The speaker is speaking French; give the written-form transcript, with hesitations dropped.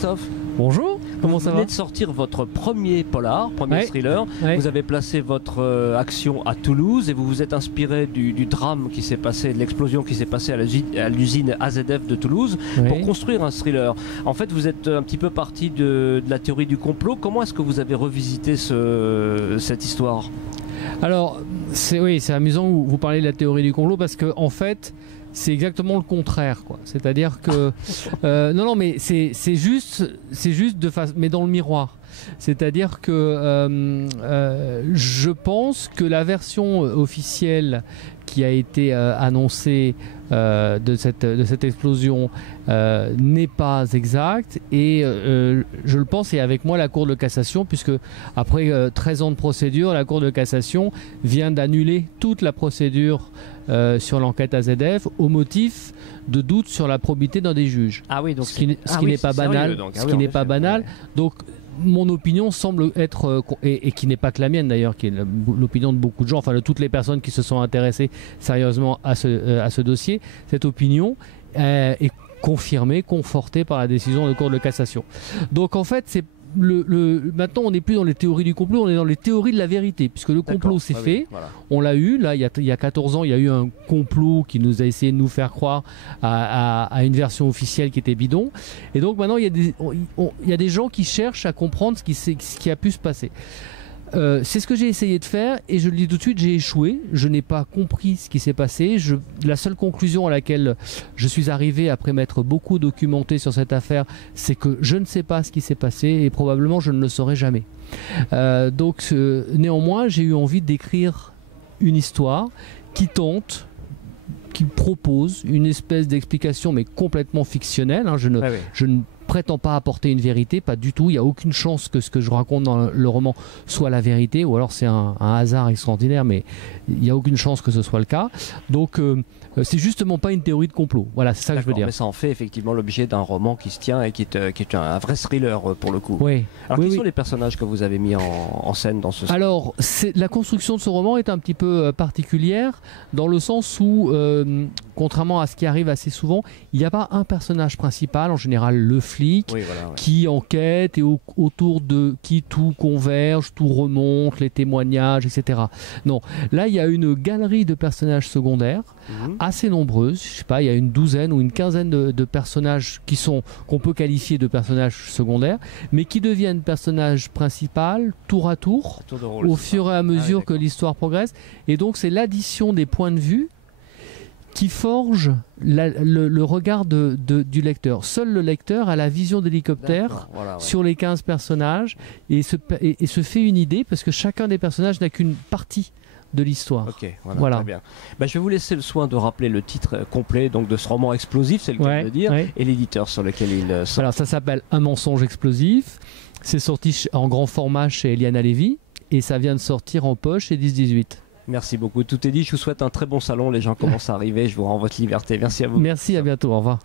Christophe. Bonjour, comment ça va? Vous venez de sortir votre premier polar, premier thriller. Vous avez placé votre action à Toulouse et vous vous êtes inspiré du drame qui s'est passé, de l'explosion qui s'est passée à l'usine AZF de Toulouse pour construire un thriller. En fait, vous êtes un petit peu parti de la théorie du complot. Comment est-ce que vous avez revisité cette histoire? Alors, c'est amusant que vous parlez de la théorie du complot parce que, en fait, c'est exactement le contraire, quoi. C'est-à-dire que non, mais c'est juste mais dans le miroir. C'est-à-dire que je pense que la version officielle qui a été annoncée de cette explosion n'est pas exacte et je le pense, et avec moi la Cour de cassation, puisque après 13 ans de procédure, la Cour de cassation vient d'annuler toute la procédure sur l'enquête AZF au motif de doute sur la probité d'un des juges. Ah oui, donc ce qui n'est pas banal. Ce qui n'est pas banal. Donc mon opinion semble être, et qui n'est pas que la mienne d'ailleurs, qui est l'opinion de beaucoup de gens, enfin de toutes les personnes qui se sont intéressées sérieusement à ce dossier, cette opinion est confirmée, confortée par la décision de la Cour de cassation. Donc en fait, c'est maintenant on n'est plus dans les théories du complot, on est dans les théories de la vérité, puisque le complot c'est fait, voilà. On l'a eu, là il y a 14 ans il y a eu un complot qui nous a essayé de nous faire croire à une version officielle qui était bidon, et donc maintenant il y a des gens qui cherchent à comprendre ce qui a pu se passer. C'est ce que j'ai essayé de faire et je le dis tout de suite, j'ai échoué. Je n'ai pas compris ce qui s'est passé. La seule conclusion à laquelle je suis arrivé après m'être beaucoup documenté sur cette affaire, c'est que je ne sais pas ce qui s'est passé et probablement je ne le saurai jamais. Donc néanmoins, j'ai eu envie d'écrire une histoire qui propose une espèce d'explication, mais complètement fictionnelle. Hein. Je ne prétends pas apporter une vérité, pas du tout. Il n'y a aucune chance que ce que je raconte dans le roman soit la vérité, ou alors c'est un hasard extraordinaire, mais il n'y a aucune chance que ce soit le cas. Donc c'est justement pas une théorie de complot. Voilà, c'est ça que je veux dire. Mais ça en fait effectivement l'objet d'un roman qui se tient et qui est un vrai thriller pour le coup. Oui. Alors quels sont les personnages que vous avez mis en scène dans ce... Alors la construction de ce roman est un petit peu particulière dans le sens où contrairement à ce qui arrive assez souvent, il n'y a pas un personnage principal, en général le flic, qui enquête et autour de qui tout converge, tout remonte, les témoignages, etc. Non, là il y a une galerie de personnages secondaires, assez nombreuses, je sais pas, il y a une douzaine ou une quinzaine de personnages qu'on peut qualifier de personnages secondaires, mais qui deviennent personnages principaux tour à tour, au fur et à mesure que l'histoire progresse, et donc c'est l'addition des points de vue qui forge le regard du lecteur. Seul le lecteur a la vision d'hélicoptère sur les 15 personnages et se fait une idée, parce que chacun des personnages n'a qu'une partie de l'histoire. Ok, voilà. Très bien. Je vais vous laisser le soin de rappeler le titre complet donc, de ce roman explosif, c'est le cas de le dire, et l'éditeur sur lequel il sort. Alors ça s'appelle Un mensonge explosif. C'est sorti en grand format chez Eliana Lévy et ça vient de sortir en poche chez 10-18. Merci beaucoup, tout est dit. Je vous souhaite un très bon salon. Les gens commencent à arriver. Je vous rends votre liberté. Merci à vous. Merci, à bientôt. Au revoir.